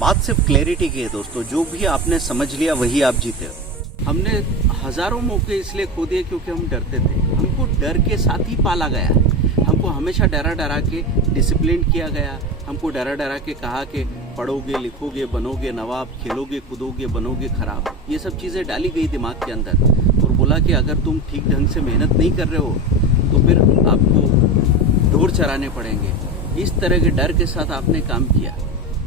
बात सिर्फ क्लैरिटी की है दोस्तों। जो भी आपने समझ लिया वही आप जीते हो। हमने हजारों मौके इसलिए खो दिए क्योंकि हम डरते थे। हमको डर के साथ ही पाला गया। हमको हमेशा डरा डरा के डिसिप्लिन किया गया। हमको डरा डरा के कहा कि पढ़ोगे लिखोगे बनोगे नवाब, खेलोगे कूदोगे बनोगे खराब। ये सब चीज़ें डाली गई दिमाग के अंदर और बोला कि अगर तुम ठीक ढंग से मेहनत नहीं कर रहे हो तो फिर आपको ढोर चराने पड़ेंगे। इस तरह के डर के साथ आपने काम किया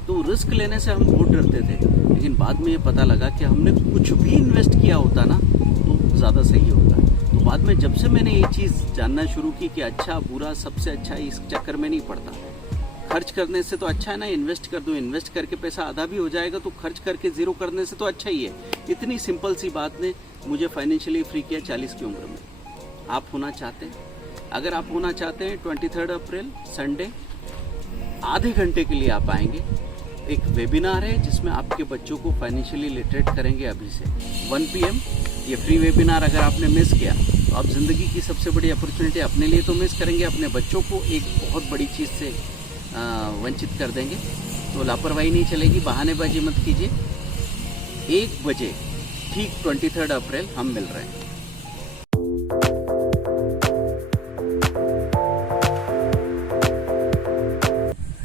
तो रिस्क लेने से हम बहुत डरते थे। लेकिन बाद में ये पता लगा कि हमने कुछ भी इन्वेस्ट किया होता ना तो ज़्यादा सही होता। तो बाद में जब से मैंने ये चीज़ जानना शुरू की कि अच्छा बुरा सबसे अच्छा इस चक्कर में नहीं पड़ता। खर्च करने से तो अच्छा है ना इन्वेस्ट कर दो। इन्वेस्ट करके पैसा आधा भी हो जाएगा तो खर्च करके ज़ीरो करने से तो अच्छा ही है। इतनी सिंपल सी बात ने मुझे फाइनेंशियली फ्री किया 40 की उम्र में। आप होना चाहते हैं? अगर आप होना चाहते हैं 23 अप्रैल संडे आधे घंटे के लिए आप आएंगे। एक वेबिनार है जिसमें आपके बच्चों को फाइनेंशियली लिटरेट करेंगे अभी से 1 PM। ये फ्री वेबिनार अगर आपने मिस किया तो आप ज़िंदगी की सबसे बड़ी अपॉर्चुनिटी अपने लिए तो मिस करेंगे, अपने बच्चों को एक बहुत बड़ी चीज़ से वंचित कर देंगे। तो लापरवाही नहीं चलेगी, बहानेबाजी मत कीजिए। 1 बजे ठीक 23 अप्रैल हम मिल रहे हैं।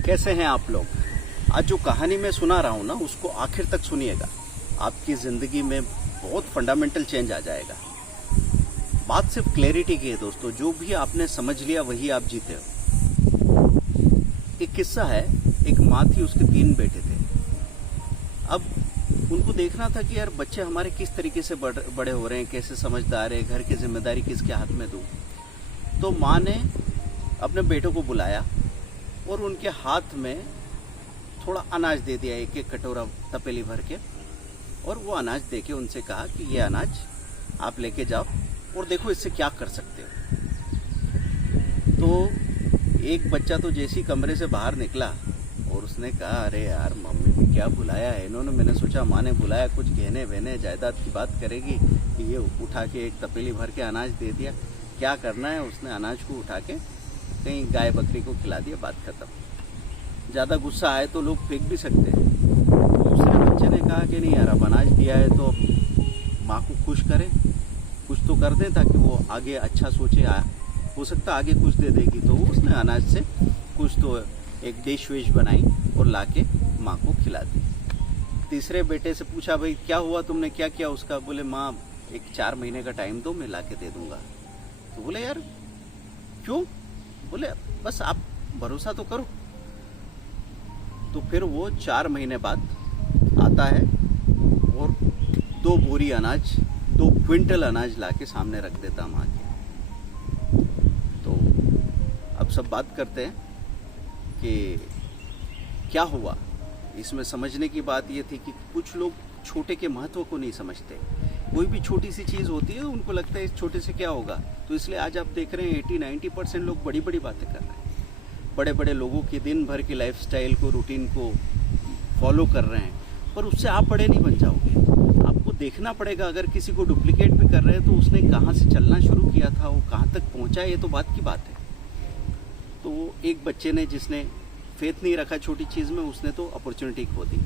कैसे हैं आप लोग? आज जो कहानी मैं सुना रहा हूँ ना उसको आखिर तक सुनिएगा। आपकी ज़िंदगी में बहुत फंडामेंटल चेंज आ जाएगा। बात सिर्फ क्लैरिटी की है दोस्तों। जो भी आपने समझ लिया वही आप जीते हो। एक किस्सा है, एक माँ थी, उसके 3 बेटे थे। अब उनको देखना था कि यार बच्चे हमारे किस तरीके से बड़े हो रहे हैं, कैसे समझदार है, घर की जिम्मेदारी किसके हाथ में दूँ। तो माँ ने अपने बेटों को बुलाया और उनके हाथ में थोड़ा अनाज दे दिया, एक एक कटोरा तपेली भर के। और वो अनाज दे के उनसे कहा कि ये अनाज आप लेके जाओ और देखो इससे क्या कर सकते हो। तो एक बच्चा तो जैसी कमरे से बाहर निकला और उसने कहा अरे यार मम्मी ने क्या बुलाया है इन्होंने। मैंने सोचा माँ ने बुलाया कुछ गहने वहने जायदाद की बात करेगी, ये उठा के एक तपेली भर के अनाज दे दिया। क्या करना है, उसने अनाज को उठा के कहीं गाय बकरी को खिला दिया, बात खत्म। ज़्यादा गुस्सा आए तो लोग फेंक भी सकते हैं। दूसरे बच्चे ने कहा कि नहीं यार अब अनाज दिया है तो माँ को खुश करें, कुछ तो कर दें ताकि वो आगे अच्छा सोचे। हो सकता आगे कुछ दे देगी। तो उसने अनाज से कुछ तो एक डिश विश बनाई और लाके माँ को खिला दी। तीसरे बेटे से पूछा भाई क्या हुआ, तुमने क्या किया उसका? बोले माँ एक 4 महीने का टाइम दो, मैं लाके दे दूंगा। तो बोले यार क्यों? बोले बस आप भरोसा तो करो। तो फिर वो 4 महीने बाद आता है और 2 बोरी अनाज, 2 क्विंटल अनाज लाके सामने रख देता माँ के। तो अब सब बात करते हैं कि क्या हुआ। इसमें समझने की बात ये थी कि कुछ लोग छोटे के महत्व को नहीं समझते। कोई भी छोटी सी चीज़ होती है उनको लगता है इस छोटे से क्या होगा। तो इसलिए आज आप देख रहे हैं 80-90% लोग बड़ी बड़ी बातें कर रहे हैं। बड़े बड़े लोगों की दिन भर की लाइफस्टाइल को, रूटीन को फॉलो कर रहे हैं, पर उससे आप बड़े नहीं बन जाओगे। आपको देखना पड़ेगा। अगर किसी को डुप्लीकेट भी कर रहे हैं तो उसने कहाँ से चलना शुरू किया था, वो कहाँ तक पहुँचा, ये तो बात की बात है। तो एक बच्चे ने जिसने फेथ नहीं रखा छोटी चीज़ में, उसने तो अपॉर्चुनिटी खो दी।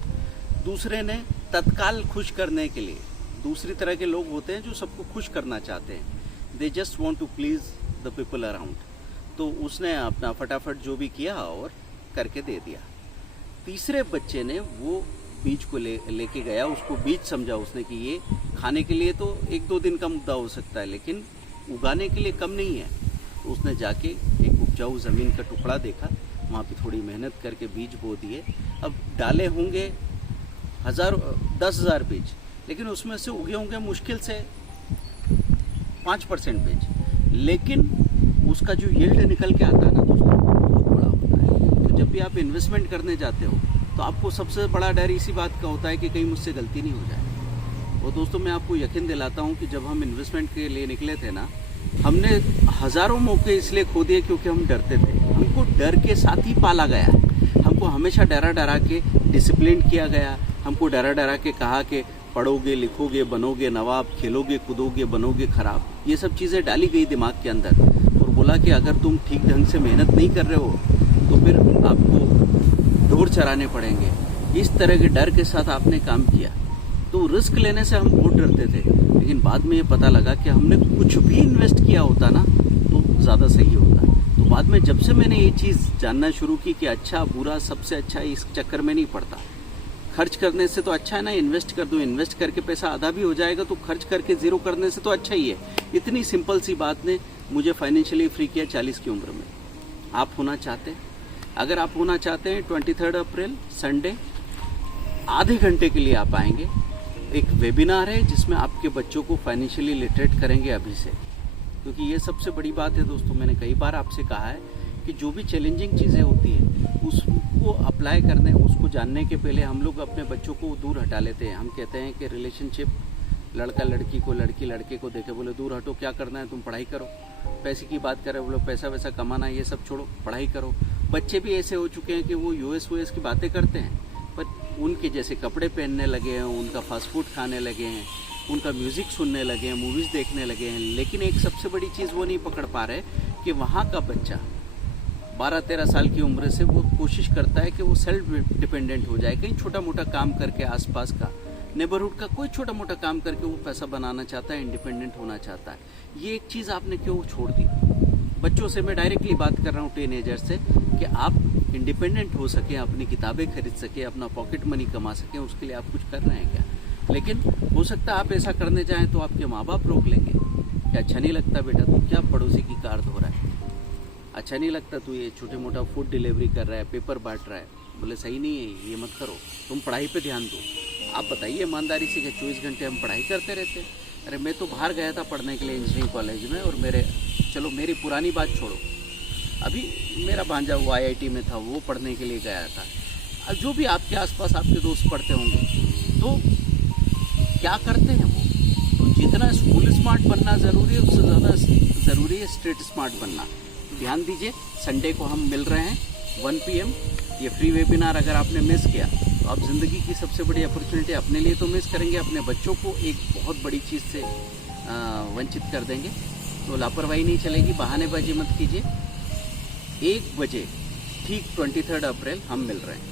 दूसरे ने तत्काल खुश करने के लिए, दूसरी तरह के लोग होते हैं जो सबको खुश करना चाहते हैं। They just want to please the people around. तो उसने अपना फटाफट जो भी किया और करके दे दिया। तीसरे बच्चे ने वो बीज को लेके गया, उसको बीज समझा उसने कि ये खाने के लिए तो 1-2 दिन का मुद्दा हो सकता है लेकिन उगाने के लिए कम नहीं है। तो उसने जाके एक उपजाऊ ज़मीन का टुकड़ा देखा, वहाँ पे थोड़ी मेहनत करके बीज बो दिए। अब डाले होंगे 10,000 बीज, लेकिन उसमें से उगे होंगे मुश्किल से 5% बीज, लेकिन उसका जो यील्ड निकल के आता है ना दोस्तों बहुत बड़ा होता है। तो जब भी आप इन्वेस्टमेंट करने जाते हो तो आपको सबसे बड़ा डर इसी बात का होता है कि कहीं मुझसे गलती नहीं हो जाए। और दोस्तों मैं आपको यकीन दिलाता हूँ कि जब हम इन्वेस्टमेंट के लिए निकले थे ना, हमने हज़ारों मौके इसलिए खो दिए क्योंकि हम डरते थे। हमको डर के साथ ही पाला गया। हमको हमेशा डरा डरा के डिसिप्लिन किया गया। हमको डरा डरा के कहा कि पढ़ोगे लिखोगे बनोगे नवाब, खेलोगे कूदोगे बनोगे खराब। ये सब चीज़ें डाली गई दिमाग के अंदर और बोला कि अगर तुम ठीक ढंग से मेहनत नहीं कर रहे हो तो फिर आपको ढोर चराने पड़ेंगे। इस तरह के डर के साथ आपने काम किया। तो रिस्क लेने से हम बहुत डरते थे, लेकिन बाद में ये पता लगा कि हमने कुछ भी इन्वेस्ट किया होता ना तो ज़्यादा सही होता। तो बाद में जब से मैंने ये चीज़ जानना शुरू की कि अच्छा बुरा सबसे अच्छा इस चक्कर में नहीं पड़ता, खर्च करने से तो अच्छा है ना इन्वेस्ट कर दो, इन्वेस्ट करके पैसा आधा भी हो जाएगा तो खर्च करके ज़ीरो करने से तो अच्छा ही है। इतनी सिंपल सी बात ने मुझे फाइनेंशियली फ्री किया 40 की उम्र में। आप होना चाहते हैं? अगर आप होना चाहते हैं 23 अप्रैल संडे आधे घंटे के लिए आप आएंगे। एक वेबिनार है जिसमें आपके बच्चों को फाइनेंशियली लिटरेट करेंगे अभी से, क्योंकि ये सबसे बड़ी बात है दोस्तों। मैंने कई बार आपसे कहा है कि जो भी चैलेंजिंग चीज़ें होती है उसको अप्लाई करने, उसको जानने के पहले हम लोग अपने बच्चों को दूर हटा लेते हैं। हम कहते हैं कि रिलेशनशिप, लड़का लड़की को, लड़की लड़के को देखे बोले दूर हटो, क्या करना है तुम पढ़ाई करो। पैसे की बात करें बोलो पैसा वैसा कमाना ये सब छोड़ो, पढ़ाई करो। बच्चे भी ऐसे हो चुके हैं कि वो यूएस की बातें करते हैं, पर उनके जैसे कपड़े पहनने लगे हैं, उनका फास्ट फूड खाने लगे हैं, उनका म्यूज़िक सुनने लगे हैं, मूवीज़ देखने लगे हैं। लेकिन एक सबसे बड़ी चीज़ वो नहीं पकड़ पा रहे कि वहाँ का बच्चा 12-13 साल की उम्र से वो कोशिश करता है कि वो सेल्फ डिपेंडेंट हो जाए, कहीं छोटा मोटा काम करके आसपास का नेबरहुड का कोई छोटा मोटा काम करके वो पैसा बनाना चाहता है, इंडिपेंडेंट होना चाहता है। ये एक चीज़ आपने क्यों छोड़ दी? बच्चों से मैं डायरेक्टली बात कर रहा हूँ, टीनेजर से, कि आप इंडिपेंडेंट हो सकें, अपनी किताबें खरीद सकें, अपना पॉकेट मनी कमा सकें, उसके लिए आप कुछ कर रहे हैं क्या? लेकिन हो सकता है आप ऐसा करने चाहें तो आपके माँ बाप रोक लेंगे कि अच्छा नहीं लगता बेटा तू क्या पड़ोसी की कार धो रहा है, अच्छा नहीं लगता तू ये छोटे मोटा फूड डिलीवरी कर रहा है, पेपर बांट रहा है, बोले सही नहीं है ये मत करो, तुम पढ़ाई पे ध्यान दो। आप बताइए ईमानदारी से कि 24 घंटे हम पढ़ाई करते रहते हैं? अरे मैं तो बाहर गया था पढ़ने के लिए इंजीनियरिंग कॉलेज में, और चलो मेरी पुरानी बात छोड़ो, अभी मेरा भांजा वो IIT में था, वो पढ़ने के लिए गया था। जो भी आपके आसपास आपके दोस्त पढ़ते होंगे तो क्या करते हैं वो? तो जितना स्कूल स्मार्ट बनना ज़रूरी है उससे ज़्यादा ज़रूरी है स्ट्रीट स्मार्ट बनना। ध्यान दीजिए, संडे को हम मिल रहे हैं 1 PM। ये फ्री वेबिनार अगर आपने मिस किया तो आप ज़िंदगी की सबसे बड़ी अपॉर्चुनिटी अपने लिए तो मिस करेंगे, अपने बच्चों को एक बहुत बड़ी चीज़ से वंचित कर देंगे। तो लापरवाही नहीं चलेगी, बहानेबाजी मत कीजिए। 1 बजे ठीक 23 अप्रैल हम मिल रहे हैं।